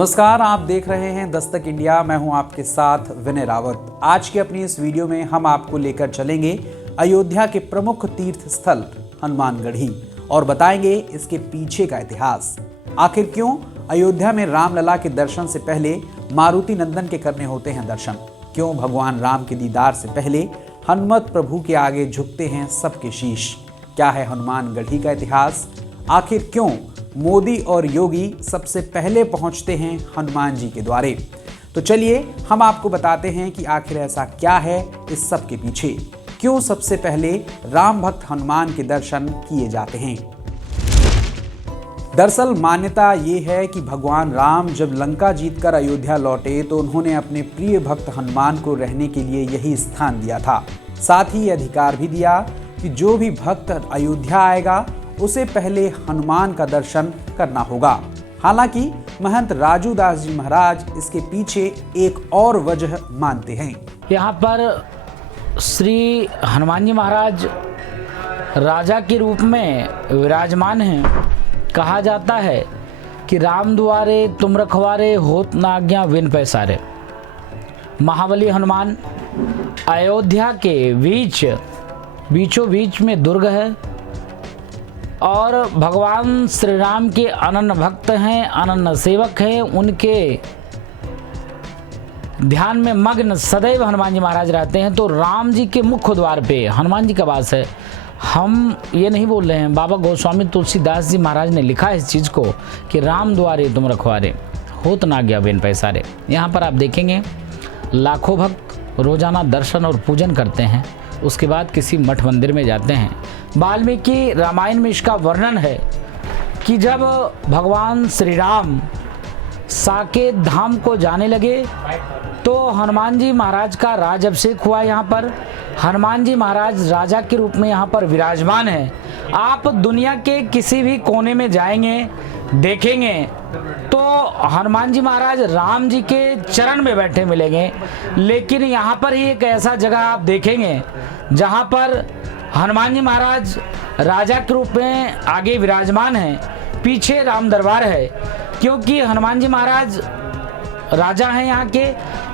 नमस्कार, आप देख रहे हैं दस्तक इंडिया। मैं हूं आपके साथ विनय रावत। आज की अपनी इस वीडियो में हम आपको लेकर चलेंगे अयोध्या के प्रमुख तीर्थ स्थल हनुमानगढ़ी और बताएंगे इसके पीछे का इतिहास। आखिर क्यों अयोध्या में रामलला के दर्शन से पहले मारुति नंदन के करने होते हैं दर्शन? क्यों भगवान राम के दीदार से पहले हनुमत प्रभु के आगे झुकते हैं सबके शीश? क्या है हनुमानगढ़ी का इतिहास? आखिर क्यों मोदी और योगी सबसे पहले पहुंचते हैं हनुमान जी के द्वारे? तो चलिए हम आपको बताते हैं कि आखिर ऐसा क्या है इस सब के पीछे। क्यों सबसे पहले राम भक्त हनुमान के दर्शन किए जाते हैं? दरअसल मान्यता ये है कि भगवान राम जब लंका जीतकर अयोध्या लौटे तो उन्होंने अपने प्रिय भक्त हनुमान को रहने के लिए यही स्थान दिया था। साथ ही अधिकार भी दिया कि जो भी भक्त अयोध्या आएगा उसे पहले हनुमान का दर्शन करना होगा। हालांकि महंत राजू दास जी महाराज इसके पीछे एक और वजह मानते हैं। यहाँ पर श्री हनुमान जी महाराज राजा के रूप में विराजमान हैं। कहा जाता है कि राम दुआरे तुम रखवारे होत न आज्ञा बिन पैसारे। महाबली हनुमान अयोध्या के बीचों बीच में दुर्ग है और भगवान श्री राम के अनन्य भक्त हैं, अनन्य सेवक हैं। उनके ध्यान में मग्न सदैव हनुमान जी महाराज रहते हैं। तो राम जी के मुख्य द्वार पे हनुमान जी का वास है। हम ये नहीं बोल रहे हैं, बाबा गोस्वामी तुलसीदास जी महाराज ने लिखा है इस चीज़ को कि राम द्वारे तुम रखवारे होत ना गया बिन पैसारे। यहाँ पर आप देखेंगे लाखों भक्त रोजाना दर्शन और पूजन करते हैं, उसके बाद किसी मठ मंदिर में जाते हैं। वाल्मीकि रामायण में इसका वर्णन है कि जब भगवान श्री राम साकेत धाम को जाने लगे तो हनुमान जी महाराज का राज अभिषेक हुआ। यहाँ पर हनुमान जी महाराज राजा के रूप में यहाँ पर विराजमान है। आप दुनिया के किसी भी कोने में जाएंगे देखेंगे तो हनुमान जी महाराज राम जी के चरण में बैठे मिलेंगे, लेकिन यहाँ पर ही एक ऐसा जगह आप देखेंगे जहाँ पर हनुमान जी महाराज राजा के रूप में आगे विराजमान हैं, पीछे राम दरबार है। क्योंकि हनुमान जी महाराज राजा हैं यहाँ के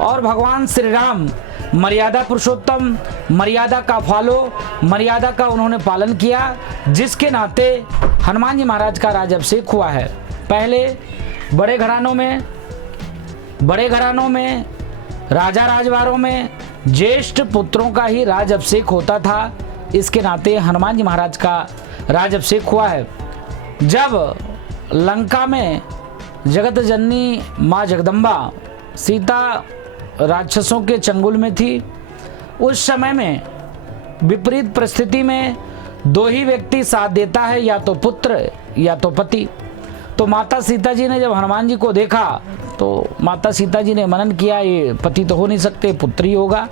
और भगवान श्री राम मर्यादा पुरुषोत्तम, मर्यादा का फॉलो, मर्यादा का उन्होंने पालन किया, जिसके नाते हनुमान जी महाराज का राज अभिषेक हुआ है। पहले बड़े घरानों में राजा राजवारों में ज्येष्ठ पुत्रों का ही राज अभिषेक होता था। इसके नाते हनुमान जी महाराज का राज अभिषेक हुआ है। जब लंका में जगत जननी माँ जगदम्बा सीता राक्षसों के चंगुल में थी, उस समय में विपरीत परिस्थिति में दो ही व्यक्ति साथ देता है, या तो पुत्र या तो पति। तो माता सीता जी ने जब हनुमान जी को देखा तो माता सीता जी ने मनन किया, ये पति तो हो नहीं सकते, पुत्र ही होगा।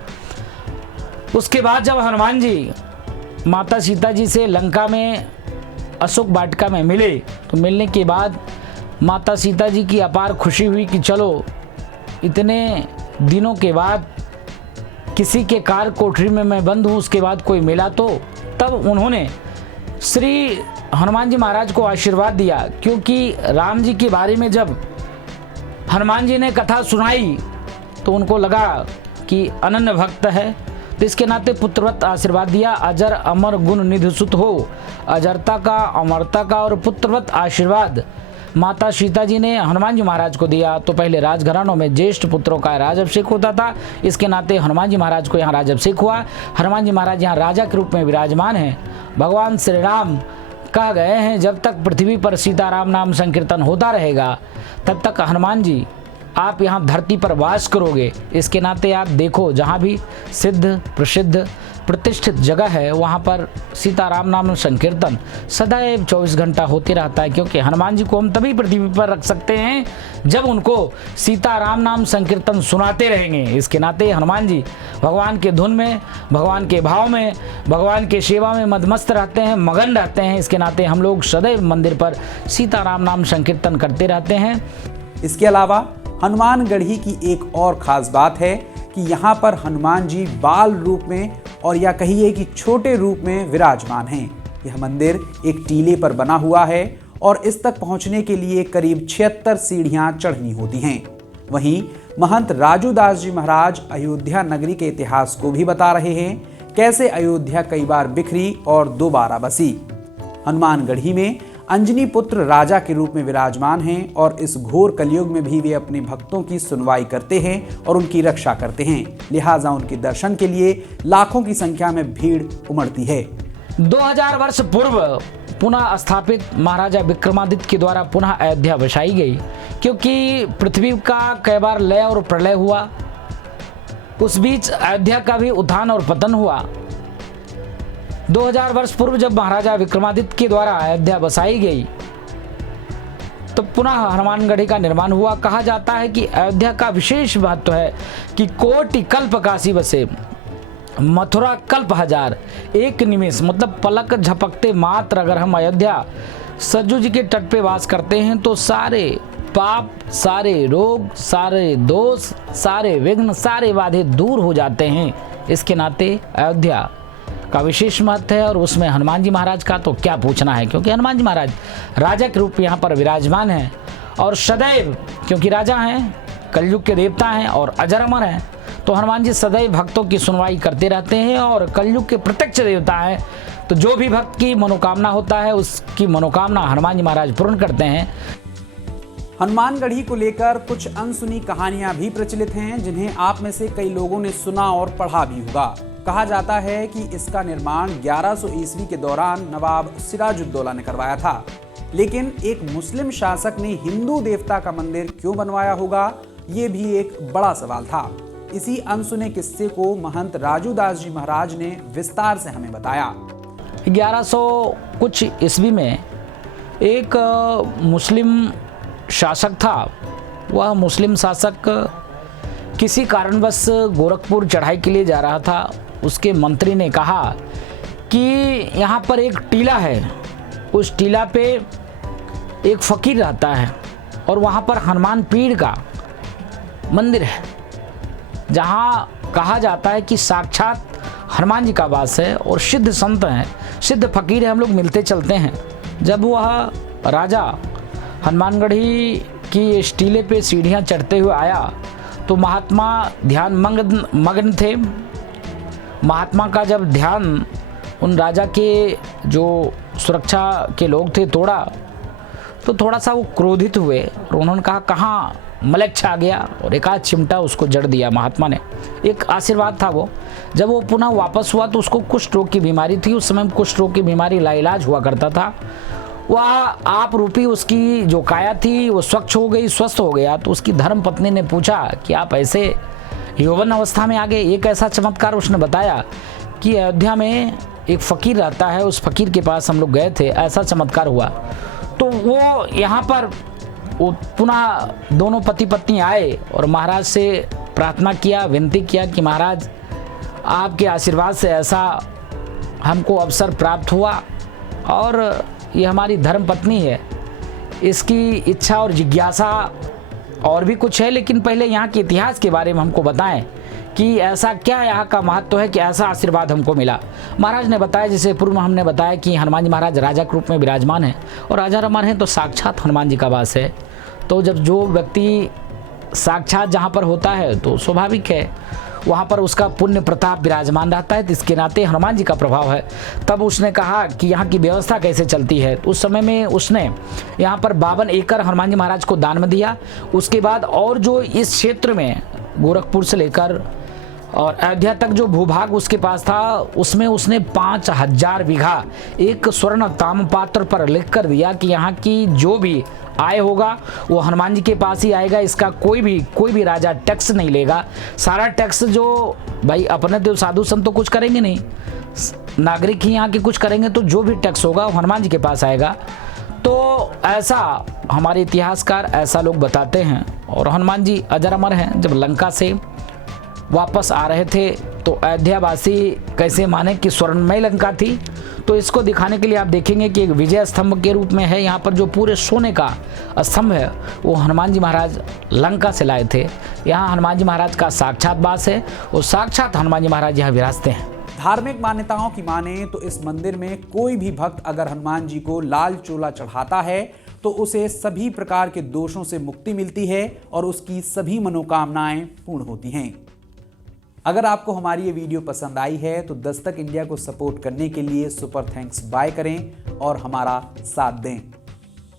उसके बाद जब हनुमान जी माता सीता जी से लंका में अशोक वाटिका में मिले तो मिलने के बाद माता सीता जी की अपार खुशी हुई कि चलो इतने दिनों के बाद किसी के कार कोठरी में मैं बंद हूँ, उसके बाद कोई मिला। तो तब उन्होंने श्री हनुमान जी महाराज को आशीर्वाद दिया, क्योंकि राम जी के बारे में जब हनुमान जी ने कथा सुनाई तो उनको लगा कि अनन्य भक्त है, तो इसके नाते पुत्रवत आशीर्वाद दिया। अजर अमर गुण निधि सुत हो, अजरता का, अमरता का और पुत्रवत आशीर्वाद माता सीता जी ने हनुमान जी महाराज को दिया। तो पहले राजघरानों में ज्येष्ठ पुत्रों का राज अभिषेक होता था, इसके नाते हनुमान जी महाराज को यहाँ राज अभिषेक हुआ। हनुमान जी महाराज यहाँ राजा के रूप में विराजमान हैं। भगवान श्री राम कह गए हैं जब तक पृथ्वी पर सीताराम नाम संकीर्तन होता रहेगा तब तक हनुमान जी आप यहाँ धरती पर वास करोगे। इसके नाते आप देखो जहाँ भी सिद्ध प्रसिद्ध प्रतिष्ठित जगह है वहाँ पर सीताराम नाम संकीर्तन सदैव 24 घंटा होते रहता है, क्योंकि हनुमान जी को हम तभी पृथ्वी पर रख सकते हैं जब उनको सीताराम नाम संकीर्तन सुनाते रहेंगे। इसके नाते हनुमान जी भगवान के धुन में, भगवान के भाव में, भगवान के सेवा में मदमस्त रहते हैं, मगन रहते हैं। इसके नाते हम लोग सदैव मंदिर पर सीताराम नाम संकीर्तन करते रहते हैं। इसके अलावा हनुमानगढ़ी की एक और खास बात है कि यहाँ पर हनुमान जी बाल रूप में और या कहिए कि छोटे रूप में विराजमान हैं। यह मंदिर एक टीले पर बना हुआ है और इस तक पहुंचने के लिए करीब 76 सीढ़ियां चढ़नी होती हैं। वहीं महंत राजू दास जी महाराज अयोध्या नगरी के इतिहास को भी बता रहे हैं, कैसे अयोध्या कई बार बिखरी और दोबारा बसी। हनुमानगढ़ी में अंजनी पुत्र राजा के रूप में विराजमान हैं और इस घोर कलयुग में भी वे अपने भक्तों की सुनवाई करते हैं और उनकी रक्षा करते हैं। लिहाजा उनके दर्शन के लिए लाखों की संख्या में भीड़ उमड़ती है। 2000 वर्ष पूर्व पुनः स्थापित महाराजा विक्रमादित्य के द्वारा पुनः अयोध्या बसाई गई, क्योंकि पृथ्वी का कई बार लय और प्रलय हुआ। उस बीच अयोध्या का भी उत्थान और पतन हुआ। 2000 वर्ष पूर्व जब महाराजा विक्रमादित्य के द्वारा अयोध्या बसाई गई तो पुनः हनुमानगढ़ी का निर्माण हुआ। कहा जाता है कि अयोध्या का विशेष महत्व है कि कोटि कल्प काशी बसे, मथुरा कल्प हजार, एक निमेष मतलब पलक झपकते मात्र अगर हम अयोध्या सरजू जी के तट पे वास करते हैं तो सारे पाप, सारे रोग, सारे दोष, सारे विघ्न, सारे बाधे दूर हो जाते हैं। इसके नाते अयोध्या का विशेष महत्व है और उसमें हनुमान जी महाराज का तो क्या पूछना है, क्योंकि हनुमान जी महाराज राजा के रूप में यहाँ पर विराजमान हैं और सदैव, क्योंकि राजा हैं, कलयुग के देवता हैं और अजर अमर हैं, तो हनुमान जी सदैव भक्तों की सुनवाई करते रहते हैं और कलयुग के प्रत्यक्ष देवता हैं। तो जो भी भक्त की मनोकामना होता है उसकी मनोकामना हनुमान जी महाराज पूर्ण करते हैं। हनुमानगढ़ी को लेकर कुछ अनसुनी कहानियां भी प्रचलित हैं, जिन्हें आप में से कई लोगों ने सुना और पढ़ा भी होगा। कहा जाता है कि इसका निर्माण 1100 ईस्वी के दौरान नवाब सिराजुद्दौला ने करवाया था, लेकिन एक मुस्लिम शासक ने हिंदू देवता का मंदिर क्यों बनवाया होगा, ये भी एक बड़ा सवाल था। इसी अनसुने किस्से को महंत राजू दास जी महाराज ने विस्तार से हमें बताया। 1100 कुछ ईस्वी में एक मुस्लिम शासक था। वह मुस्लिम शासक किसी कारणवश गोरखपुर चढ़ाई के लिए जा रहा था। उसके मंत्री ने कहा कि यहाँ पर एक टीला है, उस टीला पे एक फकीर रहता है और वहाँ पर हनुमान पीढ़ का मंदिर है, जहाँ कहा जाता है कि साक्षात हनुमान जी का वास है और सिद्ध संत हैं, सिद्ध फकीर हैं, हम लोग मिलते चलते हैं। जब वह राजा हनुमानगढ़ी की इस टीले पे सीढ़ियाँ चढ़ते हुए आया तो महात्मा ध्यान मग्न थे। महात्मा का जब ध्यान उन राजा के जो सुरक्षा के लोग थे तोड़ा तो थोड़ा सा वो क्रोधित हुए और उन्होंने कहा कहाँ मलेच्छ आ गया, और एक आध चिमटा उसको जड़ दिया महात्मा ने। एक आशीर्वाद था वो। जब वो पुनः वापस हुआ तो उसको कुष्ठ रोग की बीमारी थी। उस समय कुष्ठ रोग की बीमारी लाइलाज हुआ करता था। वह आप रूपी उसकी जो काया थी वो स्वच्छ हो गई, स्वस्थ हो गया। तो उसकी धर्म पत्नी ने पूछा कि आप ऐसे यौवन अवस्था में आ गए। एक ऐसा चमत्कार उसने बताया कि अयोध्या में एक फ़कीर रहता है, उस फ़कीर के पास हम लोग गए थे, ऐसा चमत्कार हुआ। तो वो यहाँ पर वो पुनः दोनों पति पत्नी आए और महाराज से प्रार्थना किया, विनती किया कि महाराज आपके आशीर्वाद से ऐसा हमको अवसर प्राप्त हुआ और ये हमारी धर्म पत्नी है, इसकी इच्छा और जिज्ञासा और भी कुछ है, लेकिन पहले यहाँ के इतिहास के बारे में हमको बताएं कि ऐसा क्या यहाँ का महत्व है कि ऐसा आशीर्वाद हमको मिला। महाराज ने बताया, जैसे पूर्व में हमने बताया कि हनुमान जी महाराज राजा के रूप में विराजमान हैं और राजा रमन हैं तो साक्षात हनुमान जी का वास है। तो जब जो व्यक्ति साक्षात जहाँ पर होता है तो स्वाभाविक है वहाँ पर उसका पुण्य प्रताप विराजमान रहता है, तो इसके नाते हनुमान जी का प्रभाव है। तब उसने कहा कि यहाँ की व्यवस्था कैसे चलती है। उस समय में उसने यहाँ पर 52 एकड़ हनुमान जी महाराज को दान में दिया। उसके बाद और जो इस क्षेत्र में गोरखपुर से लेकर और अयोध्या तक जो भूभाग उसके पास था उसमें उसने 5000 बीघा एक स्वर्ण ताम्रपात्र पर लिख कर दिया कि यहाँ की जो भी आय होगा वो हनुमान जी के पास ही आएगा। इसका कोई भी राजा टैक्स नहीं लेगा। सारा टैक्स जो भाई अपने तो साधु संत तो कुछ करेंगे नहीं, नागरिक ही यहाँ के कुछ करेंगे, तो जो भी टैक्स होगा वो हनुमान जी के पास आएगा। तो ऐसा हमारे इतिहासकार ऐसा लोग बताते हैं। और हनुमान जी अजर अमर हैं। जब लंका से वापस आ रहे थे तो अयोध्यावासी कैसे माने कि स्वर्णमय लंका थी। तो इसको दिखाने के लिए आप देखेंगे कि एक विजय स्तंभ के रूप में है। यहाँ पर जो पूरे सोने का स्तंभ है वो हनुमान जी महाराज लंका से लाए थे। यहाँ हनुमान जी महाराज का साक्षात वास है और साक्षात हनुमान जी महाराज यहाँ विराजते हैं। धार्मिक मान्यताओं की माने तो इस मंदिर में कोई भी भक्त अगर हनुमान जी को लाल चोला चढ़ाता है तो उसे सभी प्रकार के दोषों से मुक्ति मिलती है और उसकी सभी मनोकामनाएं पूर्ण होती हैं। अगर आपको हमारी ये वीडियो पसंद आई है तो दस्तक इंडिया को सपोर्ट करने के लिए सुपर थैंक्स बाय करें और हमारा साथ दें।